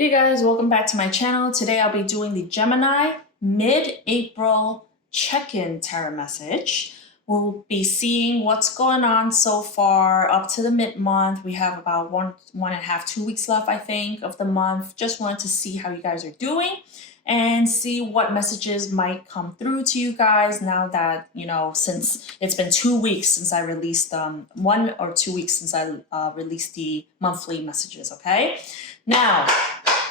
Hey guys, welcome back to my channel. Today I'll be doing the Gemini mid-April check-in tarot message. We'll be seeing what's going on so far up to the mid-month. We have about one and a half, 2 weeks left, I think, of the month. Just wanted to see how you guys are doing and see what messages might come through to you guys now that, since it's been 2 weeks since I released 1 or 2 weeks since I released the monthly messages, okay? Now,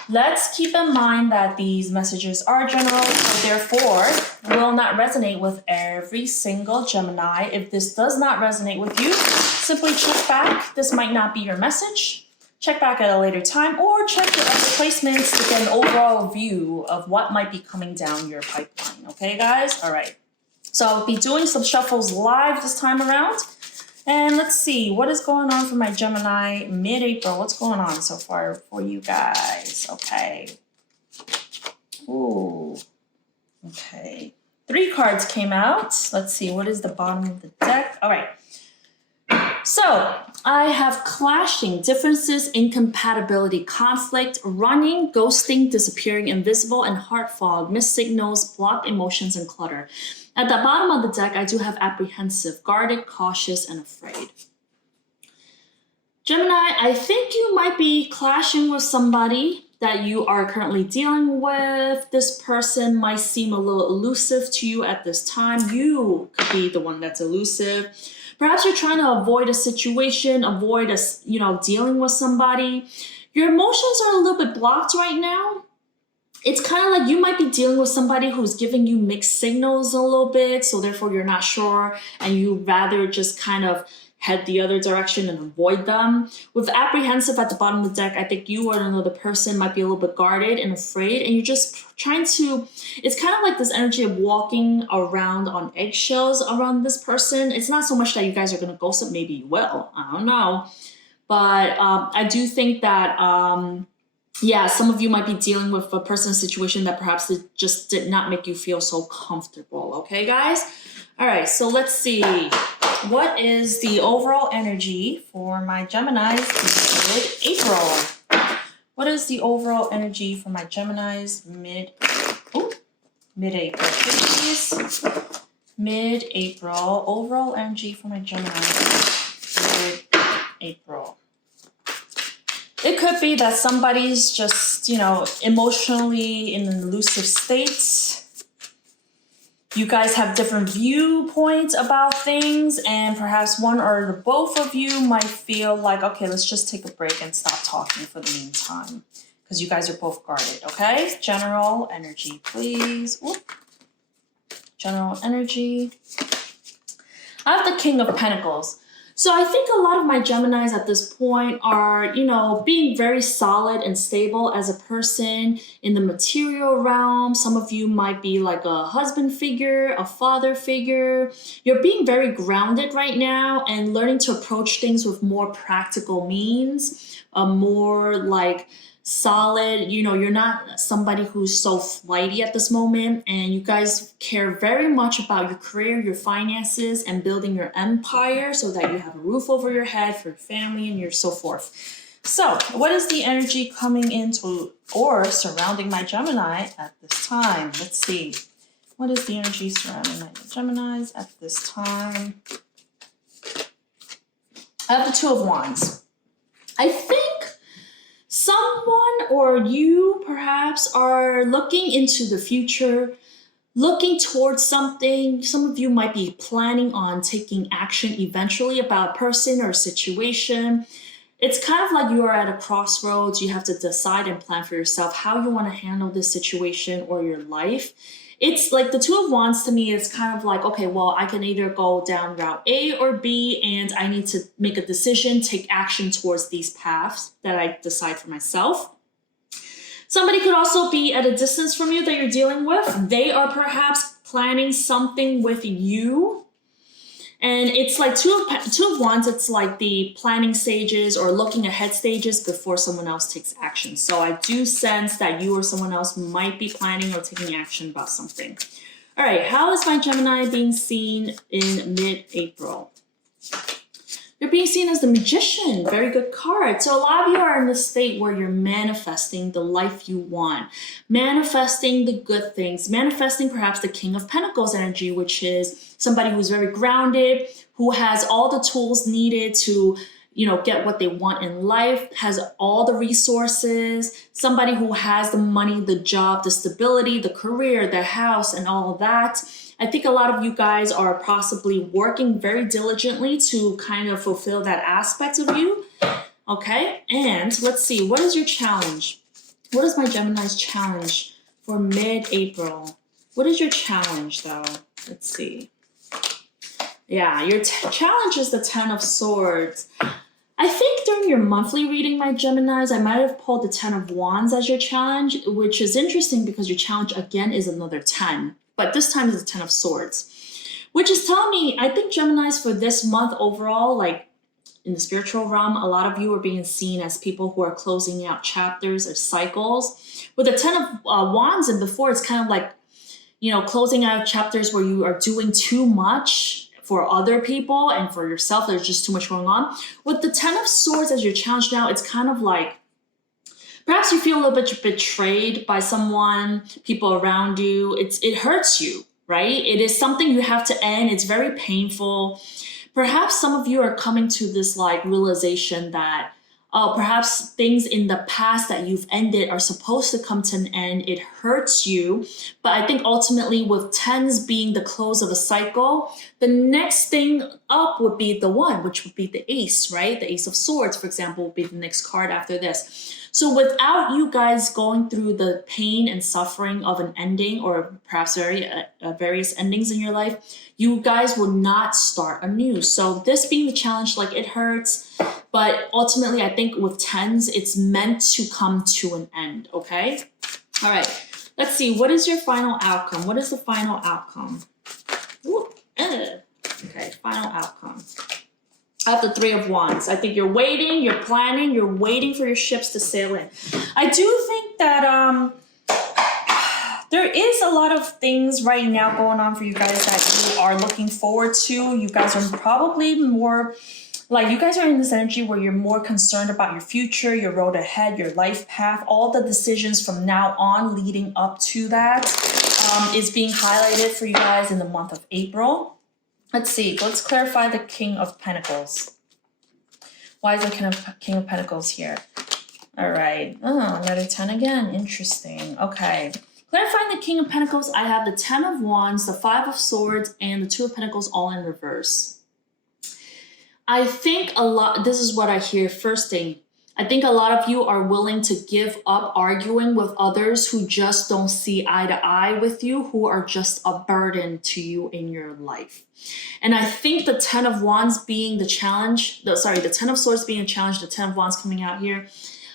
let's keep in mind that these messages are general, so therefore will not resonate with every single Gemini. If this does not resonate with you, simply check back. This might not be your message. Check back at a later time or check your other placements to get an overall view of what might be coming down your pipeline. Okay, guys? All right. So I'll be doing some shuffles live this time around. And let's see, what is going on for my Gemini mid-April? What's going on so far for you guys? Okay. Ooh. Okay. 3 cards came out. Let's see, what is the bottom of the deck? All right. So I have clashing, differences, incompatibility, conflict, running, ghosting, disappearing, invisible, and heart fog, missed signals, blocked emotions, and clutter. At the bottom of the deck, I do have apprehensive, guarded, cautious, and afraid. Gemini, I think you might be clashing with somebody that you are currently dealing with. This person might seem a little elusive to you at this time. You could be the one that's elusive. Perhaps you're trying to avoid a situation, avoid dealing with somebody. Your emotions are a little bit blocked right now. It's kind of like you might be dealing with somebody who's giving you mixed signals a little bit, so therefore you're not sure, and you rather just kind of head the other direction and avoid them. With apprehensive at the bottom of the deck, I think you or another person might be a little bit guarded and afraid, and you're just trying to, it's kind of like this energy of walking around on eggshells around this person. It's not so much that you guys are going to ghost them, maybe you will, I don't know. But I do think that, some of you might be dealing with a person's situation that perhaps it just did not make you feel so comfortable. Okay, guys? All right, so let's see. What is the overall energy for my Geminis mid-April? What is the overall energy for my Geminis mid-April, please? Mid-April. Overall energy for my Geminis mid-April. It could be that somebody's just, emotionally in an elusive state. You guys have different viewpoints about things, and perhaps one or both of you might feel like, okay, let's just take a break and stop talking for the meantime, because you guys are both guarded, okay? General energy, please. Whoop. General energy. I have the King of Pentacles. So I think a lot of my Geminis at this point are, being very solid and stable as a person in the material realm. Some of you might be like a husband figure, a father figure. You're being very grounded right now and learning to approach things with more practical means, more like solid, you're not somebody who's so flighty at this moment, and you guys care very much about your career, your finances, and building your empire so that you have a roof over your head for your family and your so forth. So what is the energy coming into or surrounding my Gemini at this time? Let's see. What is the energy surrounding my Geminis at this time? I have the Two of Wands. I think someone or you perhaps are looking into the future, looking towards something. Some of you might be planning on taking action eventually about a person or a situation. It's kind of like you are at a crossroads. You have to decide and plan for yourself how you want to handle this situation or your life. It's like the Two of Wands to me is kind of like, okay, well, I can either go down route A or B, and I need to make a decision, take action towards these paths that I decide for myself. Somebody could also be at a distance from you that you're dealing with. They are perhaps planning something with you. And it's like Two of Wands, it's like the planning stages or looking ahead stages before someone else takes action. So I do sense that you or someone else might be planning or taking action about something. All right, how is my Gemini being seen in mid-April? You're being seen as the magician. Very good card. So a lot of you are in the state where you're manifesting the life you want, manifesting the good things, manifesting perhaps the King of Pentacles energy, which is somebody who's very grounded, who has all the tools needed to get what they want in life, has all the resources, somebody who has the money, the job, the stability, the career, the house, and all of that. I think a lot of you guys are possibly working very diligently to kind of fulfill that aspect of you. Okay, and let's see, what is your challenge? What is my Gemini's challenge for mid-April? What is your challenge though? Let's see. Yeah, your challenge is the Ten of Swords. I think during your monthly reading, my Geminis, I might have pulled the 10 of Wands as your challenge, which is interesting because your challenge again is another 10, but this time is the 10 of Swords, which is telling me, I think Geminis for this month overall, like in the spiritual realm, a lot of you are being seen as people who are closing out chapters or cycles. With the 10 of Wands and before, it's kind of like, closing out chapters where you are doing too much for other people and for yourself. There's just too much going on. With the 10 of Swords as your challenge now, it's kind of like perhaps you feel a little bit betrayed by someone, people around you. It hurts you, right? It is something you have to end. It's very painful. Perhaps some of you are coming to this like realization that perhaps things in the past that you've ended are supposed to come to an end. It hurts you. But I think ultimately with tens being the close of a cycle, the next thing up would be the one, which would be the ace, right? The Ace of Swords, for example, would be the next card after this. So without you guys going through the pain and suffering of an ending or perhaps various endings in your life, you guys will not start anew. So this being the challenge, like it hurts, but ultimately I think with tens, it's meant to come to an end, okay? All right, let's see, what is your final outcome? What is the final outcome? Ooh, okay, final outcome. I have the Three of Wands. I think you're waiting, you're planning, you're waiting for your ships to sail in. I do think that there is a lot of things right now going on for you guys that you are looking forward to. You guys are probably more, like you guys are in this energy where you're more concerned about your future, your road ahead, your life path, all the decisions from now on leading up to that is being highlighted for you guys in the month of April. Let's see, let's clarify the King of Pentacles. Why is the King of Pentacles here? All right, another 10 again, interesting, okay. Clarifying the King of Pentacles, I have the 10 of Wands, the 5 of Swords, and the 2 of Pentacles all in reverse. I think this is what I hear first thing. I think a lot of you are willing to give up arguing with others who just don't see eye to eye with you, who are just a burden to you in your life. And I think the 10 of Wands being the challenge, the 10 of Swords being a challenge, the 10 of Wands coming out here.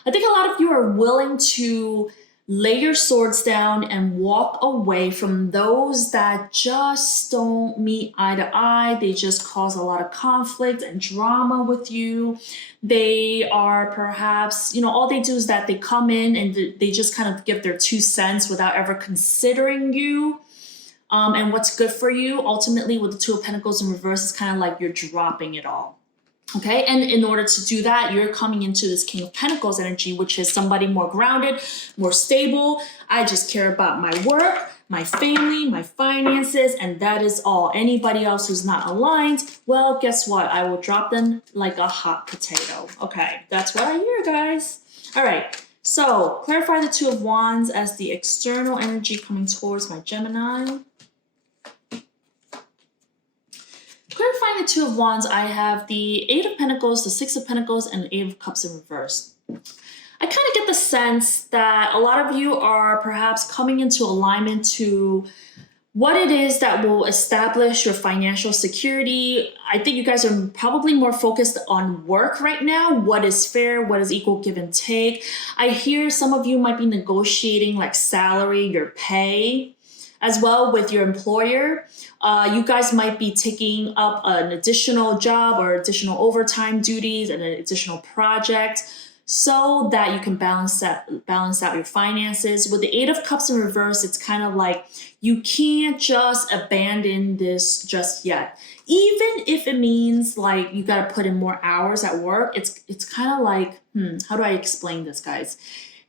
I think a lot of you are willing to lay your swords down and walk away from those that just don't meet eye to eye. They just cause a lot of conflict and drama with you. They are perhaps, all they do is that they come in and they just kind of give their 2 cents without ever considering you and what's good for you. Ultimately, with the 2 of Pentacles in reverse, it's kind of like you're dropping it all. Okay, and in order to do that, you're coming into this King of Pentacles energy, which is somebody more grounded, more stable. I just care about my work, my family, my finances, and that is all. Anybody else who's not aligned, well, guess what? I will drop them like a hot potato. Okay, that's what I hear, guys. All right, so clarify the 2 of Wands as the external energy coming towards my Gemini. Clarifying the 2 of Wands, I have the 8 of Pentacles, the 6 of Pentacles, and the 8 of Cups in reverse. I kind of get the sense that a lot of you are perhaps coming into alignment to what it is that will establish your financial security. I think you guys are probably more focused on work right now. What is fair? What is equal give and take? I hear some of you might be negotiating like salary, your pay, as well with your employer. You guys might be taking up an additional job or additional overtime duties and an additional project so that you can balance out your finances. With the Eight of Cups in reverse, it's kind of like you can't just abandon this just yet. Even if it means like you got to put in more hours at work, it's kind of like, how do I explain this, guys?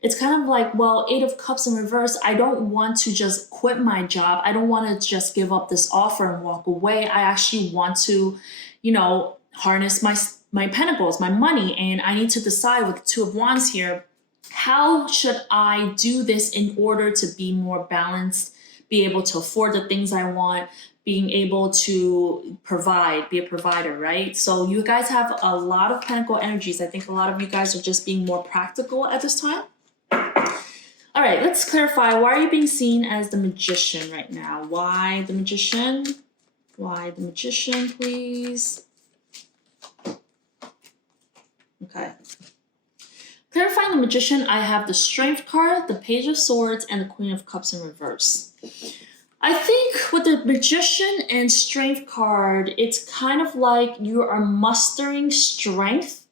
It's kind of like, well, Eight of Cups in reverse, I don't want to just quit my job. I don't want to just give up this offer and walk away. I actually want to, harness my pentacles, my money, and I need to decide with the Two of Wands here, how should I do this in order to be more balanced, be able to afford the things I want, being able to provide, be a provider, right? So you guys have a lot of Pentacle energies. I think a lot of you guys are just being more practical at this time. All right, let's clarify. Why are you being seen as the Magician right now? Why the Magician? Why the Magician, please? Okay. Clarifying the Magician, I have the Strength card, the Page of Swords, and the Queen of Cups in reverse. I think with the Magician and Strength card, it's kind of like you are mustering strength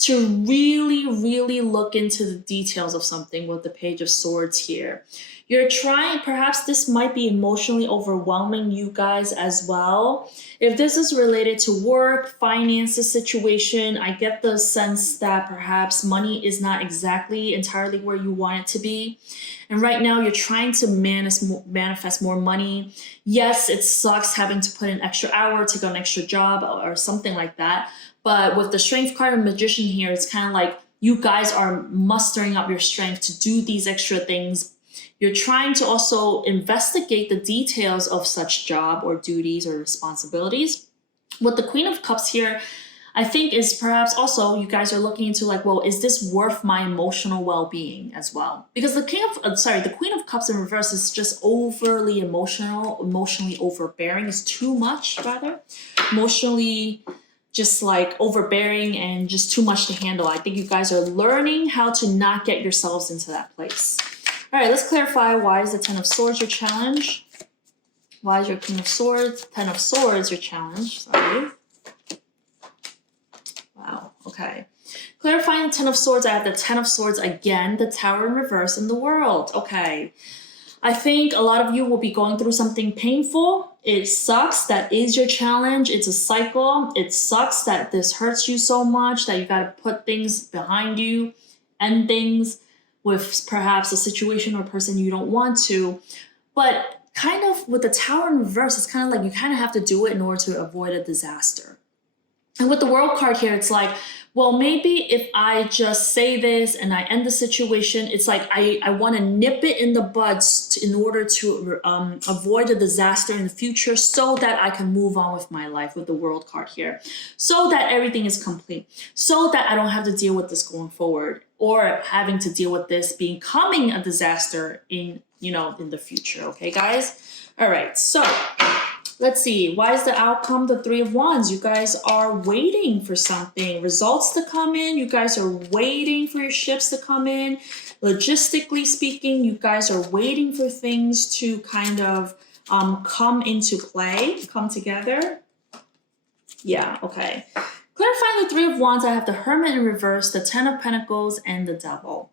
to really, really look into the details of something with the Page of Swords here. You're trying, perhaps this might be emotionally overwhelming you guys as well. If this is related to work, finances, situation, I get the sense that perhaps money is not exactly entirely where you want it to be. And right now you're trying to manifest more money. Yes, it sucks having to put in extra hour, take on an extra job or something like that. But with the Strength card and Magician here, it's kind of like you guys are mustering up your strength to do these extra things. You're trying to also investigate the details of such job or duties or responsibilities. With the Queen of Cups here, I think is perhaps also you guys are looking into like, well, is this worth my emotional well-being as well? Because the the Queen of Cups in reverse is just overly emotional, emotionally overbearing. It's too much, rather. Emotionally just like overbearing and just too much to handle. I think you guys are learning how to not get yourselves into that place. All right, let's clarify, why is the Ten of Swords your challenge? Why is your King of Swords, Ten of Swords your challenge? Sorry. Wow, okay. Clarifying the Ten of Swords, I have the Ten of Swords again, the Tower in reverse, in the World. Okay. I think a lot of you will be going through something painful. It sucks. That is your challenge. It's a cycle. It sucks that this hurts you so much that you got to put things behind you, end things with perhaps a situation or person you don't want to. But kind of with the Tower in reverse, it's kind of like you kind of have to do it in order to avoid a disaster. And with the World card here, it's like, well, maybe if I just say this and I end the situation, it's like I want to nip it in the bud in order to avoid a disaster in the future so that I can move on with my life with the World card here. So that everything is complete. So that I don't have to deal with this going forward or having to deal with this becoming a disaster in the future. Okay, guys? All right, so let's see. Why is the outcome the Three of Wands? You guys are waiting for something. Results to come in. You guys are waiting for your ships to come in. Logistically speaking, you guys are waiting for things to kind of come into play, come together. Yeah, okay. Clarifying the Three of Wands, I have the Hermit in reverse, the Ten of Pentacles, and the Devil.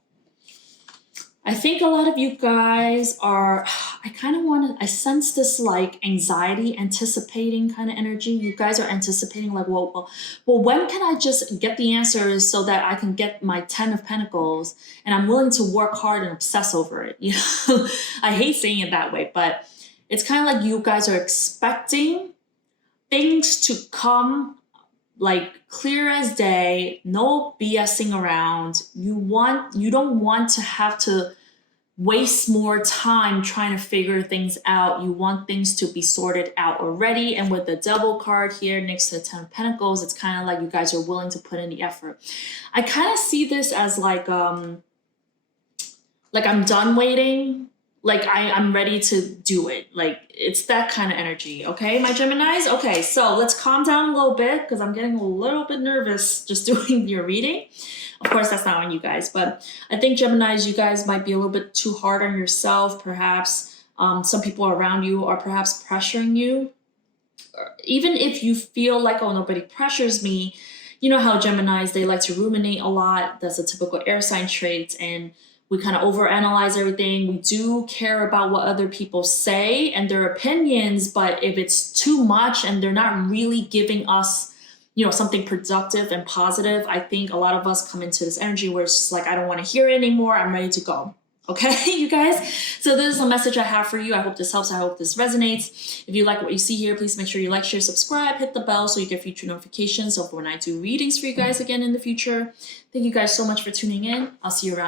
I think a lot of you guys are, I sense this like anxiety, anticipating kind of energy. You guys are anticipating like, well, when can I just get the answers so that I can get my 10 of Pentacles and I'm willing to work hard and obsess over it. I hate saying it that way, but it's kind of like you guys are expecting things to come like clear as day, no BSing around. You don't want to have to waste more time trying to figure things out. You want things to be sorted out already. And with the Devil card here next to the Ten of Pentacles, it's kind of like you guys are willing to put in the effort. I kind of see this as like I'm done waiting. Like I'm ready to do it. Like it's that kind of energy. Okay, my Geminis? Okay, so let's calm down a little bit because I'm getting a little bit nervous just doing your reading. Of course, that's not on you guys, but I think Geminis, you guys might be a little bit too hard on yourself. Perhaps some people around you are perhaps pressuring you. Even if you feel like, oh, nobody pressures me, you know how Geminis, they like to ruminate a lot. That's a typical air sign trait. And we kind of overanalyze everything. We do care about what other people say and their opinions, but if it's too much and they're not really giving us, you know, something productive and positive, I think a lot of us come into this energy where it's just like, I don't want to hear it anymore. I'm ready to go. Okay, you guys? So this is a message I have for you. I hope this helps. I hope this resonates. If you like what you see here, please make sure you like, share, subscribe, hit the bell so you get future notifications of when I do readings for you guys again in the future. Thank you guys so much for tuning in. I'll see you around.